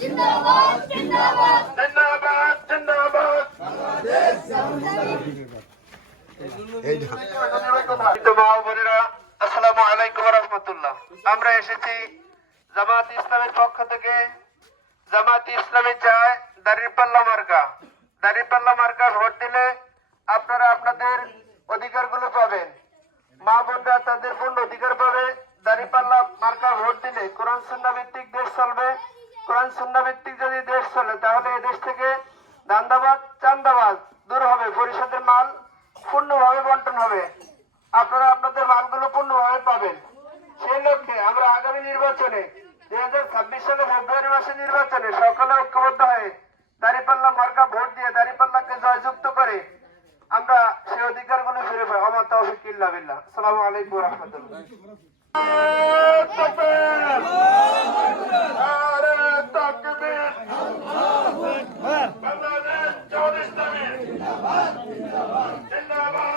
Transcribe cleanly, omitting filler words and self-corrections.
জিন্দাবাদ জিন্দাবাদ জিন্দাবাদ জিন্দাবাদ আসসালামু আলাইকুম রহমতুল্লাহ। আমরা এসেছি জামাত ইসলামের পক্ষ থেকে। জামাত ইসলামী চায় দাঁড়িপাল্লা মার্কা। দাঁড়িপাল্লা মার্কা ভোট দিলে আপনারা আপনাদের অধিকারগুলো পাবেন। মা বোনরা তাদের পূর্ণ অধিকার পাবে। দাঁড়িপাল্লা মার্কা ভোট দিলে কোরআন সুন্নাহ ভিত্তিক দেশ চলবে। কোরআন সুন্নাহ ভিত্তিক যদি দেশ চলে তাহলে এই দেশ থেকে ধান্দাবাজ চান্দাবাজ দূর হবে। পরিষদের মাল পূর্ণভাবে বন্টন হবে। আপনারা আপনাদের মালগুলো পূর্ণভাবে পাবেন। সেই লক্ষ্যে আমরা আগামী নির্বাচনে 2026 সালে ফেব্রুয়ারি মাসে নির্বাচনে সকলে ঐক্যবদ্ধ হয়ে দাঁড়িপাল্লা মার্কা ভোট দিয়ে দাঁড়িপাল্লাকে জয়যুক্ত করে আমরা সেই অধিকারগুলো ফিরে পাই। ওয়া মা তাওফীক ইল্লা বিল্লাহ। আসসালামু আলাইকুম ওয়া রাহমাতুল্লাহ। বাংলাদেশ জামাত ইসলামী জিন্দাবাদ জিন্দাবাদ।